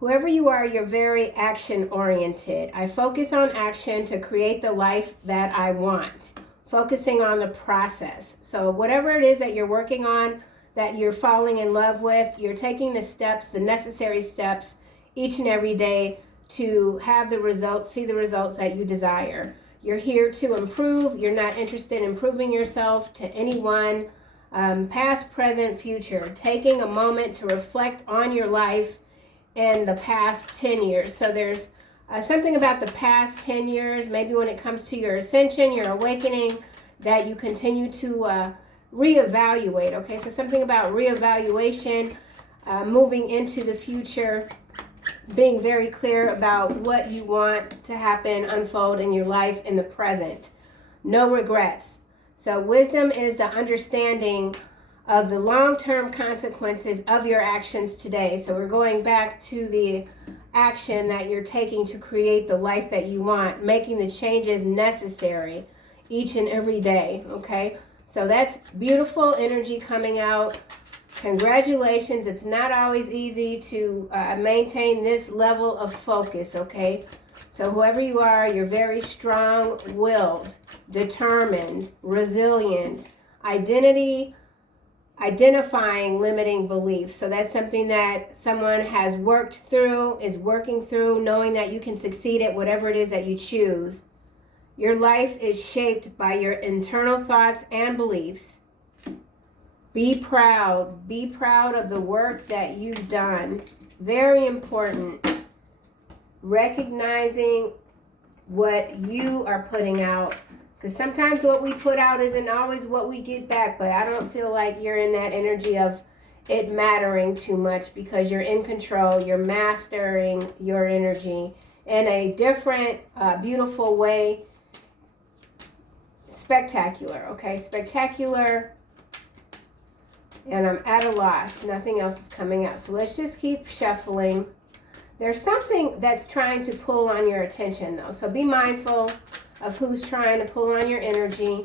Whoever you are, you're very action-oriented. I focus on action to create the life that I want. Focusing on the process. So whatever it is that you're working on, that you're falling in love with, you're taking the steps, the necessary steps, each and every day to have the results, see the results that you desire. You're here to improve. You're not interested in proving yourself to anyone, past, present, future. Taking a moment to reflect on your life in the past 10 years. So there's something about the past 10 years, maybe when it comes to your ascension, your awakening, that you continue to reevaluate. Okay, so something about reevaluation, moving into the future, being very clear about what you want to happen, unfold in your life in the present. No regrets. So wisdom is the understanding of the long-term consequences of your actions today. So we're going back to the action that you're taking to create the life that you want, making the changes necessary each and every day, okay? So that's beautiful energy coming out. Congratulations. It's not always easy to maintain this level of focus, okay? So whoever you are, you're very strong-willed, determined, resilient, identifying limiting beliefs. So that's something that someone has worked through, is working through, knowing that you can succeed at whatever it is that you choose. Your life is shaped by your internal thoughts and beliefs. Be proud. Be proud of the work that you've done. Very important. Recognizing what you are putting out. Because sometimes what we put out isn't always what we get back, but I don't feel like you're in that energy of it mattering too much, because you're in control. You're mastering your energy in a different, beautiful way. Spectacular, okay? Spectacular. And I'm at a loss. Nothing else is coming out. So let's just keep shuffling. There's something that's trying to pull on your attention, though. So be mindful of who's trying to pull on your energy.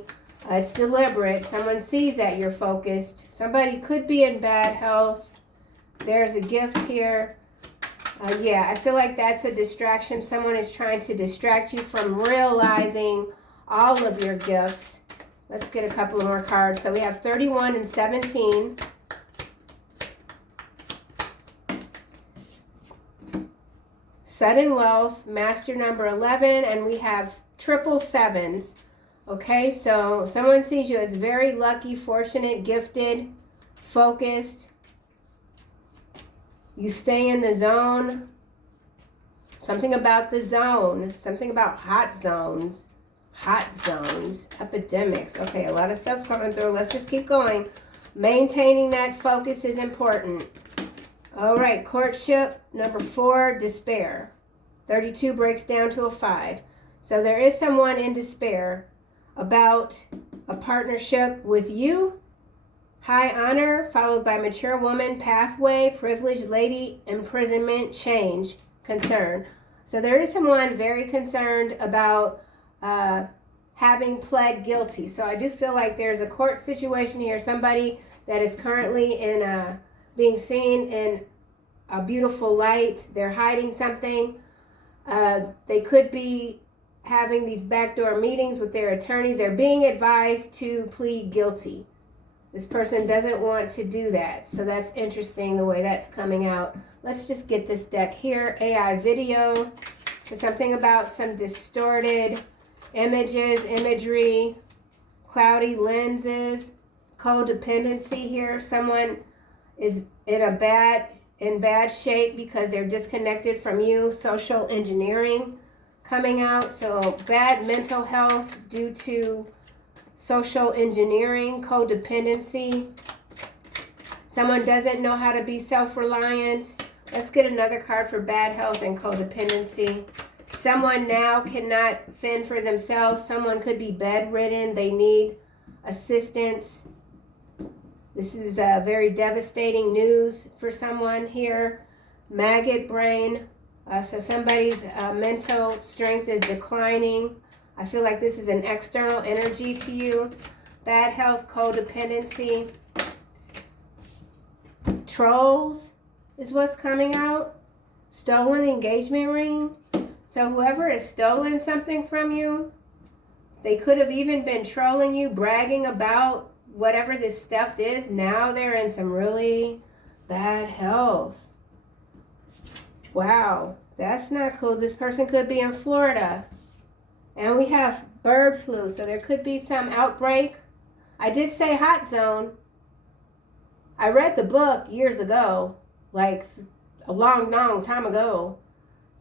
It's deliberate. Someone sees that you're focused. Somebody could be in bad health. There's a gift here. Yeah, I feel like that's a distraction. Someone is trying to distract you from realizing all of your gifts. Let's get a couple more cards. So we have 31 and 17. Sudden wealth, master number 11, and we have triple sevens. Okay, so someone sees you as very lucky, fortunate, gifted, focused. You stay in the zone. Something about the zone. Something about hot zones. Hot zones. Epidemics. Okay, a lot of stuff coming through. Let's just keep going. Maintaining that focus is important. All right, courtship. Number 4, despair. 32 breaks down to a 5. So there is someone in despair about a partnership with you. High honor, followed by mature woman, pathway, privileged lady, imprisonment, change, concern. So there is someone very concerned about having pled guilty. So I do feel like there's a court situation here. Somebody that is currently in being seen in a beautiful light. They're hiding something. They could be having these backdoor meetings with their attorneys. They're being advised to plead guilty. This person doesn't want to do that. So that's interesting the way that's coming out. Let's just get this deck here. AI video. There's something about some distorted images, imagery, cloudy lenses, codependency here. Someone is in bad shape because they're disconnected from you. Social engineering coming out. So bad mental health due to social engineering, codependency. Someone doesn't know how to be self-reliant. Let's get another card for bad health and codependency. Someone now cannot fend for themselves. Someone could be bedridden. They need assistance. This is very devastating news for someone here. Maggot brain. So somebody's mental strength is declining. I feel like this is an external energy to you. Bad health, codependency. Trolls is what's coming out. Stolen engagement ring. So whoever has stolen something from you, they could have even been trolling you, bragging about whatever this stuff is. Now they're in some really bad health. Wow, that's not cool. This person could be in Florida. And we have bird flu, so there could be some outbreak. I did say hot zone. I read the book years ago, like a long, long time ago.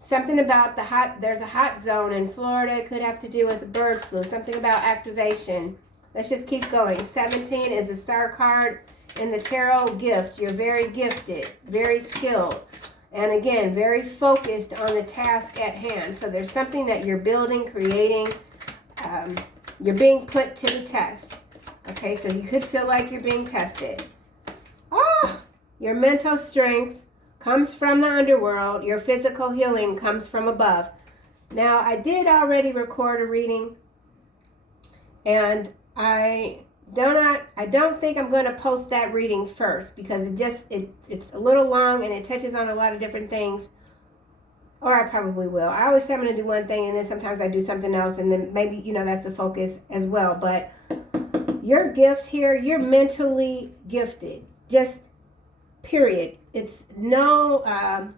Something about there's a hot zone in Florida. It could have to do with bird flu. Something about activation. Let's just keep going. 17 is a star card in the tarot gift. You're very gifted, very skilled. And again, very focused on the task at hand. So there's something that you're building, creating. You're being put to the test. Okay, so you could feel like you're being tested. Your mental strength comes from the underworld. Your physical healing comes from above. Now, I did already record a reading, and I don't think I'm going to post that reading first because it's a little long and it touches on a lot of different things. Or I probably will. I always say I'm going to do one thing and then sometimes I do something else, and then maybe, that's the focus as well. But your gift here, you're mentally gifted. Just period. It's no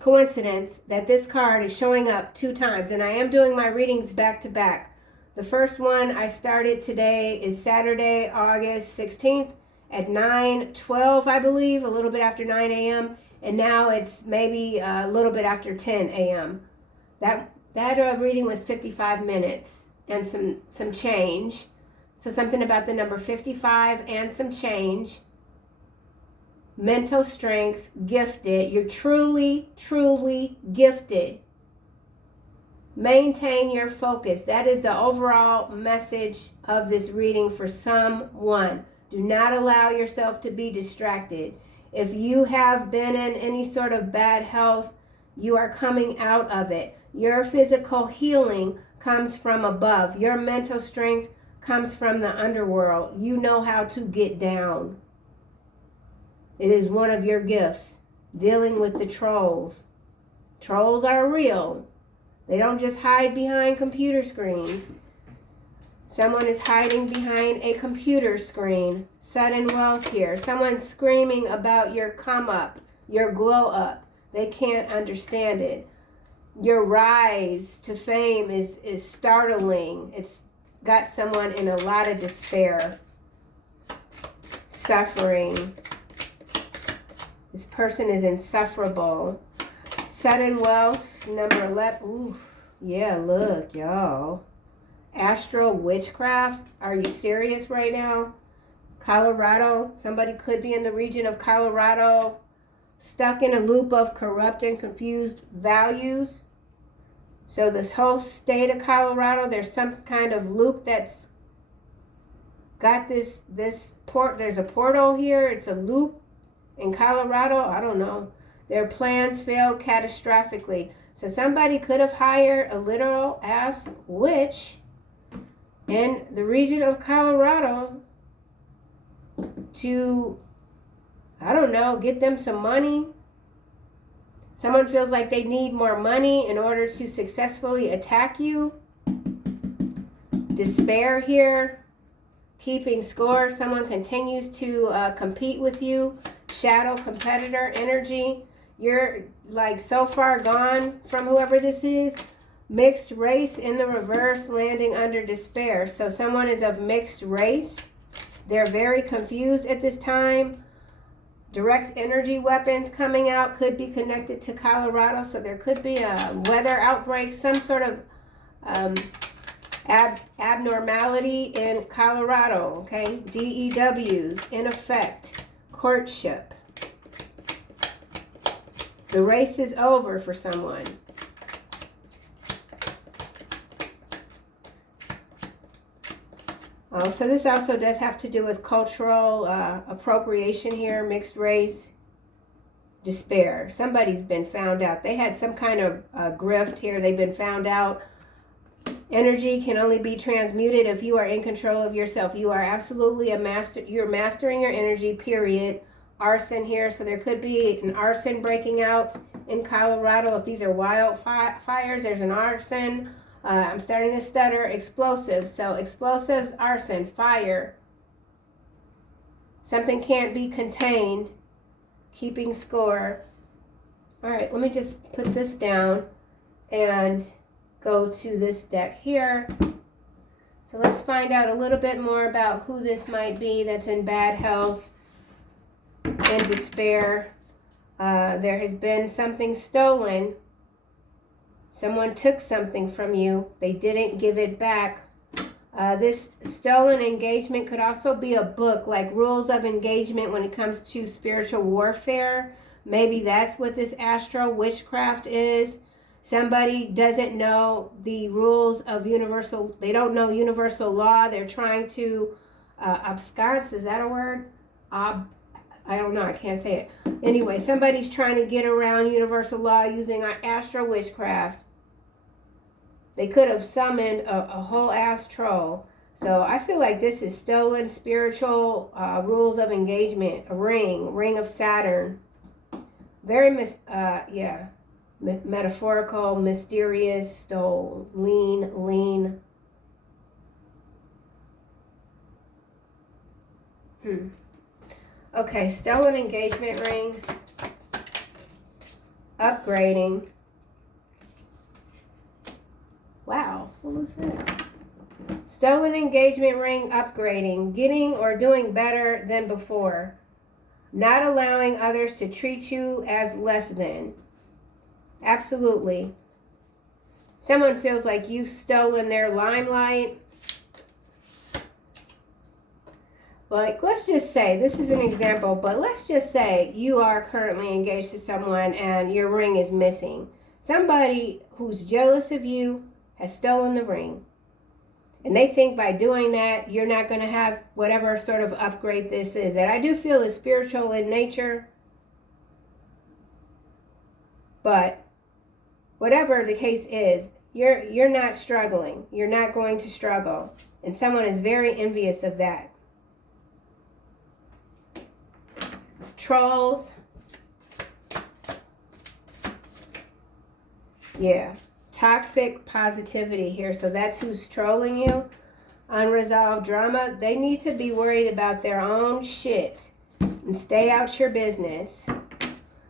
coincidence that this card is showing up 2 times, and I am doing my readings back to back. The first one I started today is Saturday, August 16th at 9:12, I believe, a little bit after 9 a.m. And now it's maybe a little bit after 10 a.m. That reading was 55 minutes and some change. So something about the number 55 and some change. Mental strength, gifted. You're truly, truly gifted. Maintain your focus. That is the overall message of this reading for someone. Do not allow yourself to be distracted. If you have been in any sort of bad health, you are coming out of it. Your physical healing comes from above. Your mental strength comes from the underworld. You know how to get down. It is one of your gifts. Dealing with the trolls. Trolls are real. They don't just hide behind computer screens. Someone is hiding behind a computer screen. Sudden wealth here. Someone's screaming about your come up, your glow up. They can't understand it. Your rise to fame is startling. It's got someone in a lot of despair. Suffering. This person is insufferable. Sudden wealth, number 11. Ooh, yeah, look, y'all. Astral witchcraft. Are you serious right now? Colorado. Somebody could be in the region of Colorado, stuck in a loop of corrupt and confused values. So this whole state of Colorado, there's some kind of loop that's got this port. There's a portal here. It's a loop in Colorado. I don't know. Their plans failed catastrophically. So somebody could have hired a literal ass witch in the region of Colorado to, I don't know, get them some money. Someone feels like they need more money in order to successfully attack you. Despair here. Keeping score. Someone continues to compete with you. Shadow competitor energy. You're like so far gone from whoever this is. Mixed race in the reverse, landing under despair. So someone is of mixed race. They're very confused at this time. Direct energy weapons coming out could be connected to Colorado. So there could be a weather outbreak, some sort of abnormality in Colorado. Okay, DEWs in effect. Courtship. The race is over for someone. So this also does have to do with cultural appropriation here, mixed race, despair. Somebody's been found out. They had some kind of grift here. They've been found out. Energy can only be transmuted if you are in control of yourself. You are absolutely a master. You're mastering your energy, period. Arson here. So there could be an arson breaking out in Colorado. If these are wildfires, there's an arson. I'm starting to stutter. Explosives. So explosives, arson, fire. Something can't be contained. Keeping score. All right, let me just put this down and go to this deck here. So let's find out a little bit more about who this might be that's in bad health and despair. There has been something stolen. Someone took something from you. They didn't give it back. This stolen engagement could also be a book, like rules of engagement when it comes to spiritual warfare. Maybe that's what this astral witchcraft is. Somebody doesn't know the rules of universal, they don't know universal law. They're trying to abscond, is that a word? I don't know, I can't say it. Anyway, somebody's trying to get around universal law using astral witchcraft. They could have summoned a whole ass troll. So I feel like this is stolen spiritual rules of engagement. A ring of Saturn. Very, metaphorical, mysterious, stole, lean. Okay, stolen engagement ring. Upgrading. Wow, what was that? Stolen engagement ring, upgrading. Getting or doing better than before. Not allowing others to treat you as less than. Absolutely. Someone feels like you've stolen their limelight. Like, let's just say, this is an example, but let's just say you are currently engaged to someone and your ring is missing. Somebody who's jealous of you has stolen the ring. And they think by doing that, you're not going to have whatever sort of upgrade this is. And I do feel it's spiritual in nature. But whatever the case is, you're not struggling. You're not going to struggle. And someone is very envious of that. Trolls. Yeah. Toxic positivity here. So that's who's trolling you. Unresolved drama. They need to be worried about their own shit and stay out your business.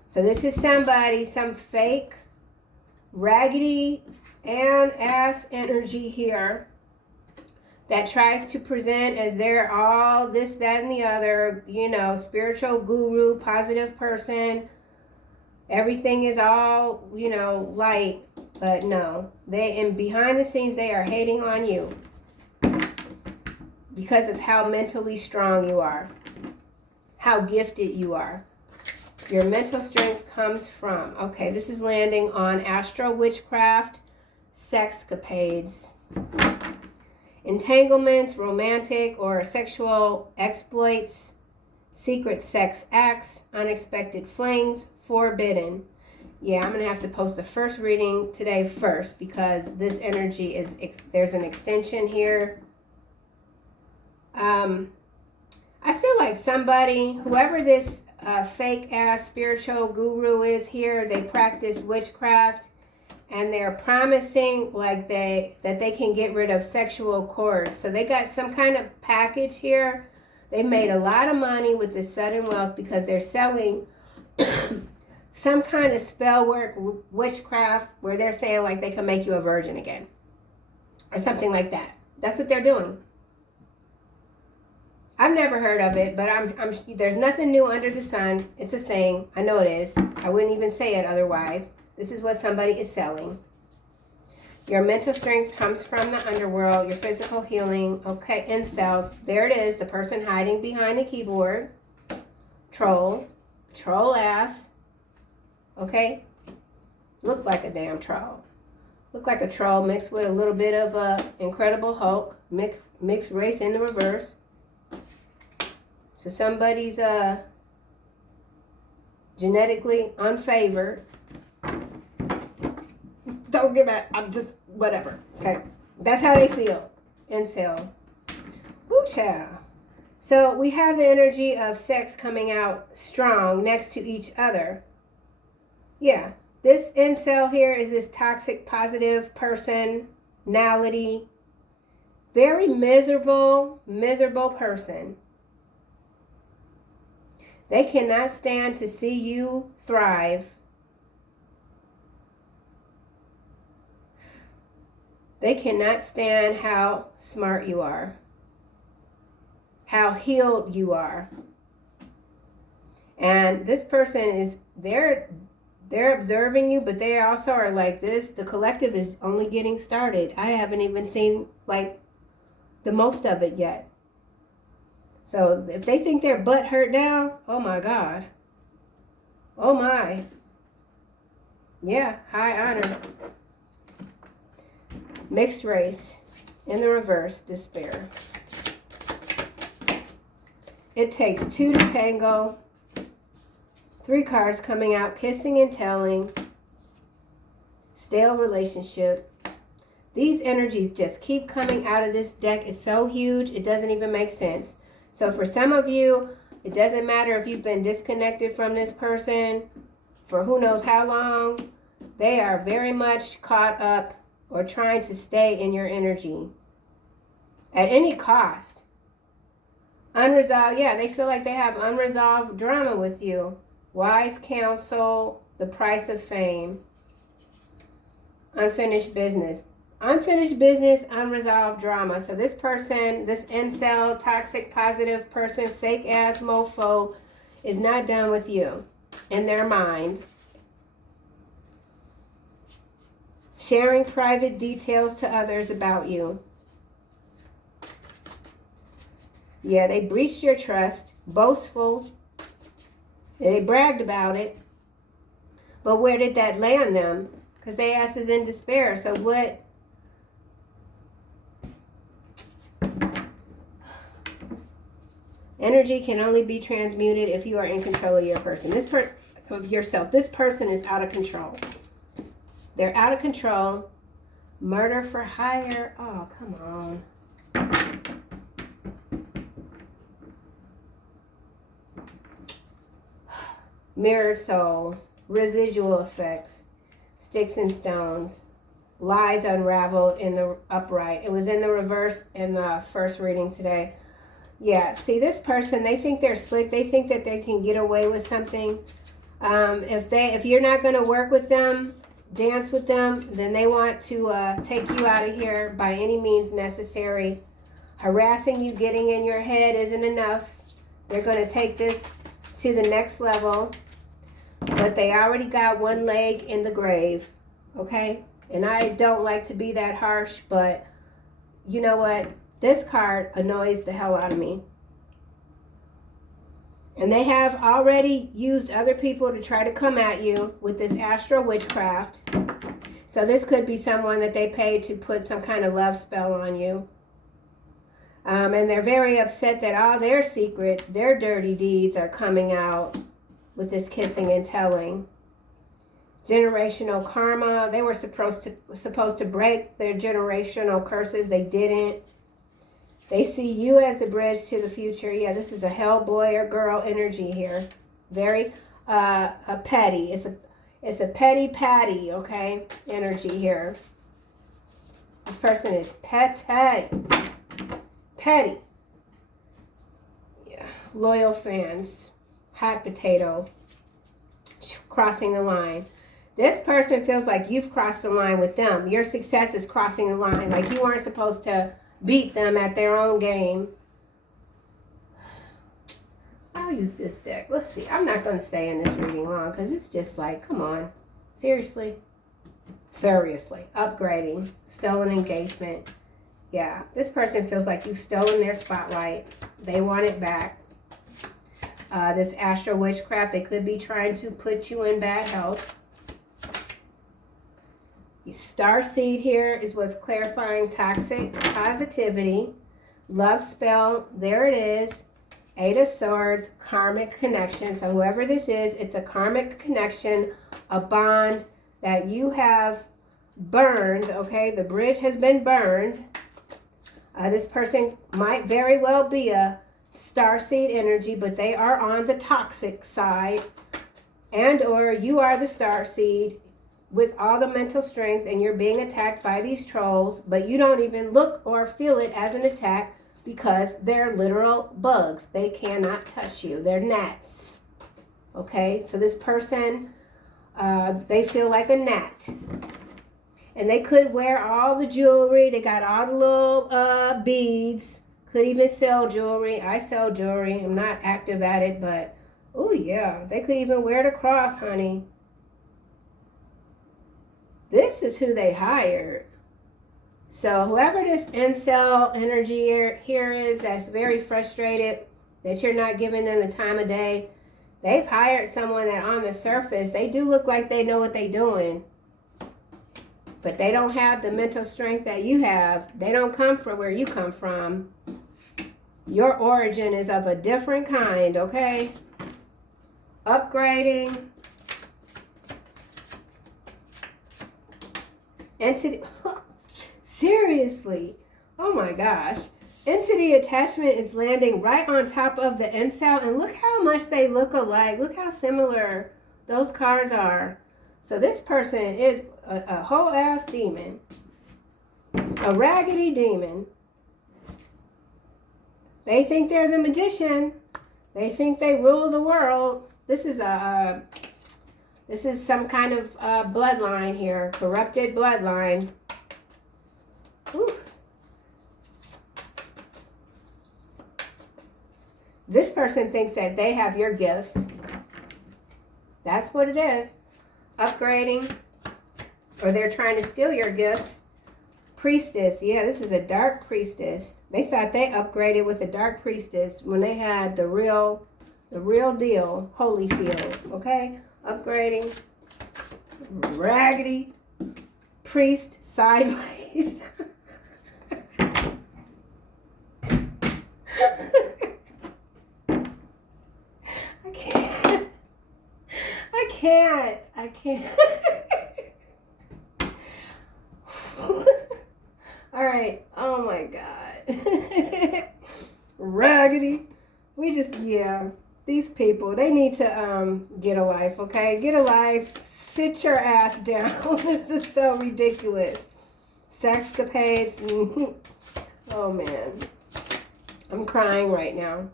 So this is somebody, some fake, raggedy and ass energy here that tries to present as they're all this, that, and the other, you know, spiritual guru, positive person. Everything is all, you know, light. But no, and behind the scenes, they are hating on you because of how mentally strong you are, how gifted you are. Your mental strength comes from, okay, this is landing on astral witchcraft, sexcapades, entanglements, romantic or sexual exploits, secret sex acts, unexpected flings, forbidden. Yeah, I'm going to have to post the first reading today first because this energy is, there's an extension here. I feel like somebody, whoever this fake ass spiritual guru is here, they practice witchcraft and they're promising like that they can get rid of sexual cords. So they got some kind of package here. They made a lot of money with this sudden wealth because they're selling some kind of spell work, witchcraft, where they're saying like they can make you a virgin again. Or something like that. That's what they're doing. I've never heard of it, but I'm there's nothing new under the sun. It's a thing. I know it is. I wouldn't even say it otherwise. This is what somebody is selling. Your mental strength comes from the underworld. Your physical healing. Okay, incel. There it is. The person hiding behind the keyboard. Troll. Troll ass. Okay, look like a damn troll. Look like a troll mixed with a little bit of Incredible Hulk, mixed race in the reverse. So somebody's genetically unfavored. Don't give a, I'm just, whatever. Okay, that's how they feel. Incel. Woo child. So we have the energy of sex coming out strong next to each other. Yeah, This incel here is this toxic positive personality. Very miserable, miserable person. They cannot stand to see you thrive. They cannot stand how smart you are, how healed you are. And this person is, they're observing you, but they also are like this. The collective is only getting started. I haven't even seen like the most of it yet. So if they think their butt hurt now, oh my God. Oh my. Yeah, high honor. Mixed race. In the reverse, despair. It takes two to tango. 3 cards coming out. Kissing and telling. Stale relationship. These energies just keep coming out of this deck. It's so huge, it doesn't even make sense. So for some of you, it doesn't matter if you've been disconnected from this person for who knows how long. They are very much caught up or trying to stay in your energy at any cost. Unresolved, yeah, they feel like they have unresolved drama with you. Wise counsel, the price of fame. Unfinished business. Unfinished business, unresolved drama. So this person, this incel, toxic, positive person, fake ass mofo is not done with you in their mind. Sharing private details to others about you. Yeah, they breached your trust. Boastful. They bragged about it. But where did that land them? Because they ass is in despair. So what? Energy can only be transmuted if you are in control of your person. Of yourself. This person is out of control. They're out of control. Murder for hire. Oh, come on. Mirrored souls. Residual effects. Sticks and stones. Lies unraveled in the upright. It was in the reverse in the first reading today. Yeah, see, this person, they think they're slick. They think that they can get away with something. If you're not going to work with them, dance with them, then they want to take you out of here by any means necessary. Harassing you, getting in your head isn't enough. They're going to take this to the next level. But they already got one leg in the grave, okay? And I don't like to be that harsh, but you know what? This card annoys the hell out of me. And they have already used other people to try to come at you with this astral witchcraft. So this could be someone that they paid to put some kind of love spell on you. And they're very upset that all their secrets, their dirty deeds are coming out with this kissing and telling. Generational karma. They were supposed to break their generational curses. They didn't. They see you as the bridge to the future. Yeah, this is a hell boy or girl energy here. Very petty. It's a petty patty, okay, energy here. This person is petty. Petty. Yeah. Loyal fans. Hot potato. Crossing the line. This person feels like you've crossed the line with them. Your success is crossing the line. Like you weren't supposed to beat them at their own game. I'll use this deck. Let's see. I'm not going to stay in this reading long because it's just like, come on. Seriously? Seriously. Upgrading. Stolen engagement. Yeah. This person feels like you've stolen their spotlight. They want it back. This astral witchcraft, they could be trying to put you in bad health. Star seed here is what's clarifying toxic positivity. Love spell, there it is. 8 of Swords, karmic connection. So whoever this is, it's a karmic connection, a bond that you have burned, okay? The bridge has been burned. This person might very well be a starseed energy, but they are on the toxic side. And or you are the starseed. with all the mental strength and you're being attacked by these trolls, but you don't even look or feel it as an attack because they're literal bugs. They cannot touch you. They're gnats. Okay, so this person, they feel like a gnat. And they could wear all the jewelry. They got all the little beads. Could even sell jewelry. I sell jewelry. I'm not active at it, but oh yeah, they could even wear the cross, honey. This is who they hired. So whoever this incel energy here is that's very frustrated that you're not giving them the time of day, they've hired someone that on the surface, they do look like they know what they're doing. But they don't have the mental strength that you have. They don't come from where you come from. Your origin is of a different kind, okay? Upgrading. Entity. Seriously. Oh my gosh. Entity attachment is landing right on top of the incel. And look how much they look alike. Look how similar those cards are. So this person is a whole ass demon. A raggedy demon. They think they're the magician. They think they rule the world. This is some kind of bloodline here. Corrupted bloodline. Whew. This person thinks that they have your gifts. That's what it is. Upgrading. Or they're trying to steal your gifts. Priestess. Yeah, this is a dark priestess. They thought they upgraded with a dark priestess when they had the real deal, Holyfield. Okay? Upgrading. Raggedy. Priest sideways. I can't. All right. Oh my God. Raggedy. We just, yeah. These people, they need to get a life, okay? Get a life. Sit your ass down. This is so ridiculous. Sexcapades. Oh man. I'm crying right now.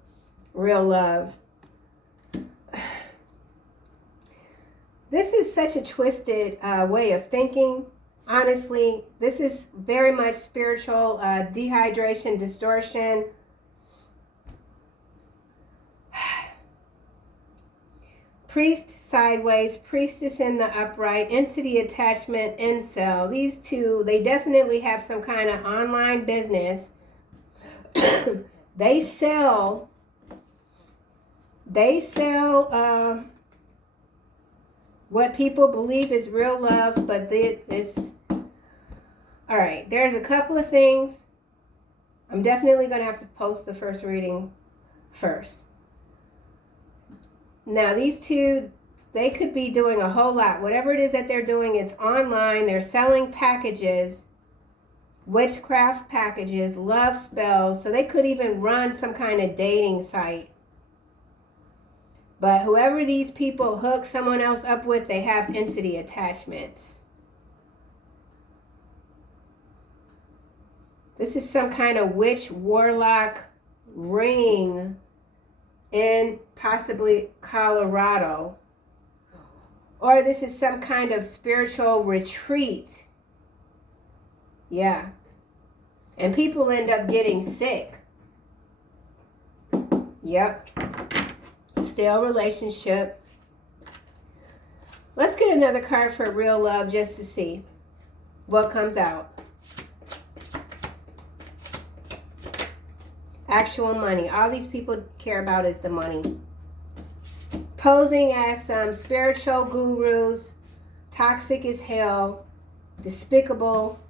Real love. This is such a twisted way of thinking. Honestly, this is very much spiritual dehydration, distortion. Priest sideways, priestess in the upright, entity attachment, incel. These two, they definitely have some kind of online business. They sell what people believe is real love, but it's all right. There's a couple of things. I'm definitely going to have to post the first reading first. Now, these two, they could be doing a whole lot. Whatever it is that they're doing, it's online. They're selling packages, witchcraft packages, love spells. So they could even run some kind of dating site. But whoever these people hook someone else up with, they have entity attachments. This is some kind of witch warlock ring in possibly Colorado. Or this is some kind of spiritual retreat. Yeah. And people end up getting sick. Yep. Stale relationship. Let's get another card for real love just to see what comes out. Actual money. All these people care about is the money. Posing as some spiritual gurus, toxic as hell, despicable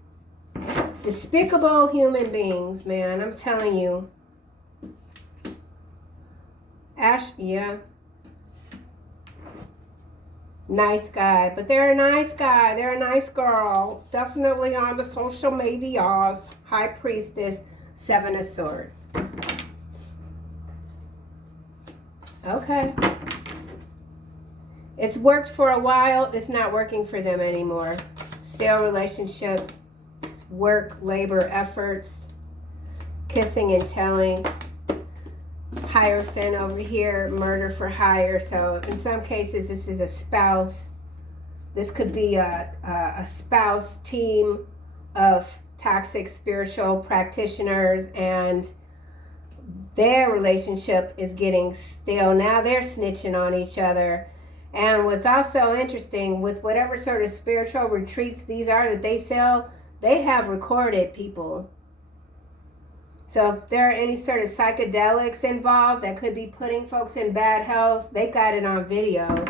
human beings, man. I'm telling you. Yeah. Nice guy. But they're a nice guy. They're a nice girl. Definitely on the social medias. High Priestess, Seven of Swords. Okay. It's worked for a while. It's not working for them anymore. Stale relationship, work, labor, efforts, kissing and telling. Hierophant over here, murder for hire. So in some cases, this is a spouse. This could be a spouse team of toxic spiritual practitioners, and their relationship is getting stale. Now they're snitching on each other. And what's also interesting, with whatever sort of spiritual retreats these are that they sell, they have recorded people. So if there are any sort of psychedelics involved that could be putting folks in bad health, they got it on video.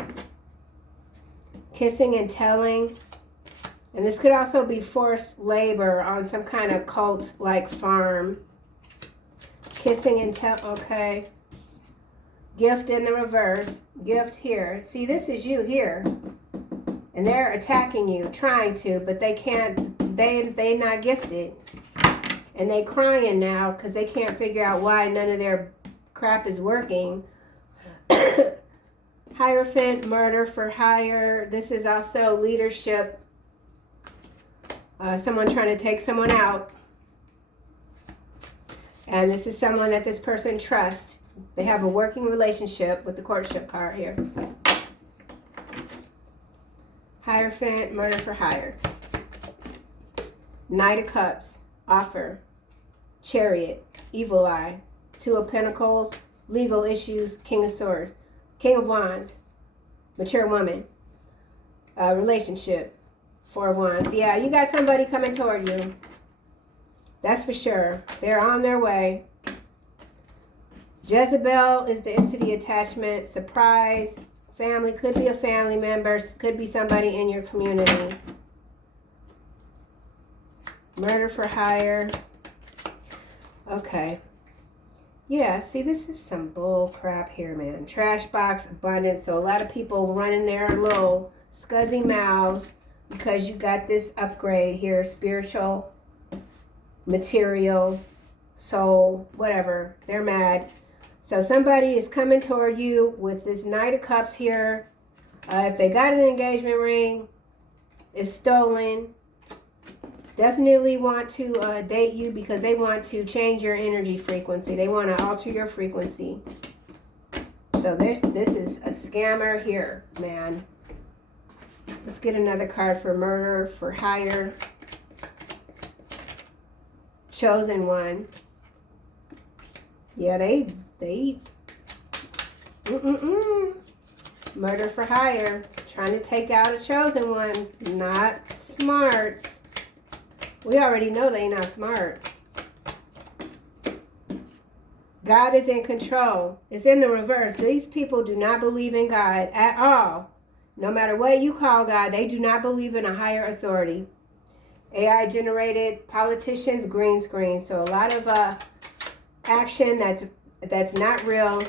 Kissing and telling. And this could also be forced labor on some kind of cult-like farm. Kissing and tell, okay. Gift in the reverse. Gift here. See, this is you here. And they're attacking you, trying to, but they can't, they not gifted. And they crying now because they can't figure out why none of their crap is working. Hierophant, murder for hire. This is also leadership. Someone trying to take someone out. And this is someone that this person trusts. They have a working relationship with the courtship card here. Hierophant, murder for hire. Knight of Cups, offer. Chariot, evil eye. Two of Pentacles, legal issues, King of Swords. King of Wands, mature woman. Relationship, Four of Wands. Yeah, you got somebody coming toward you. That's for sure. They're on their way. Jezebel is the entity attachment. Surprise. Family, could be a family member, could be somebody in your community. Murder for hire. Okay. Yeah, see, this is some bull crap here, man. Trash box, abundance. So a lot of people running their little scuzzy mouths because you got this upgrade here. Spiritual, material, soul, whatever. They're mad. So somebody is coming toward you with this Knight of Cups here. If they got an engagement ring, it's stolen. Definitely want to date you because they want to change your energy frequency. They want to alter your frequency. So this is a scammer here, man. Let's get another card for murder for hire. Chosen one. Yeah, they murder for hire. Trying to take out a chosen one. Not smart. We already know they not smart. God is in control. It's in the reverse. These people do not believe in God at all. No matter what you call God, they do not believe in a higher authority. AI generated politicians, green screen. So a lot of action that's not real.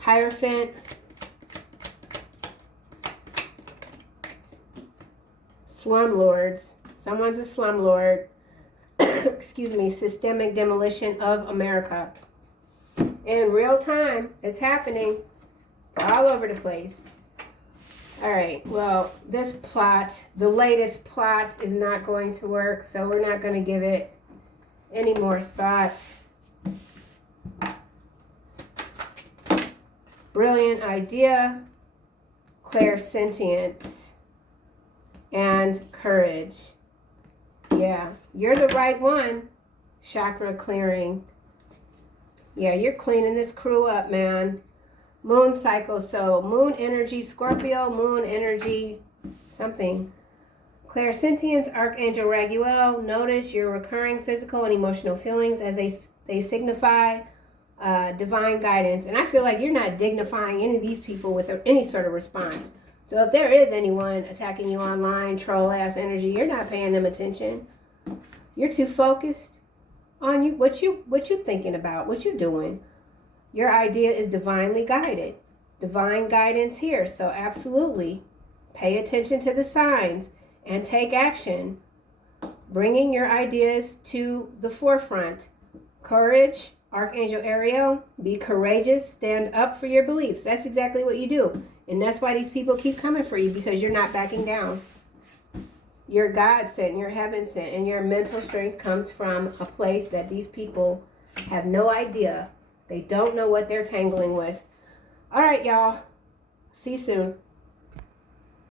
Hierophant. Slumlords. Someone's a slumlord. Excuse me. Systemic demolition of America. In real time, it's happening all over the place. All right. Well, this plot, the latest plot, is not going to work, so we're not going to give it any more thought. Brilliant idea. Clairsentience. And courage. Yeah, you're the right one. Chakra clearing. Yeah, you're cleaning this crew up, man. Moon cycle. So moon energy, Scorpio, moon energy, something. Clairsentience, Archangel Raguel. Notice your recurring physical and emotional feelings as they signify divine guidance. And I feel like you're not dignifying any of these people with any sort of response. So if there is anyone attacking you online, troll-ass energy, you're not paying them attention. You're too focused on what you thinking about, what you doing. Your idea is divinely guided. Divine guidance here. So absolutely pay attention to the signs and take action. Bringing your ideas to the forefront. Courage, Archangel Ariel, be courageous, stand up for your beliefs. That's exactly what you do. And that's why these people keep coming for you, because you're not backing down. You're God sent, you're heaven sent, and your mental strength comes from a place that these people have no idea. They don't know what they're tangling with. All right, y'all. See you soon.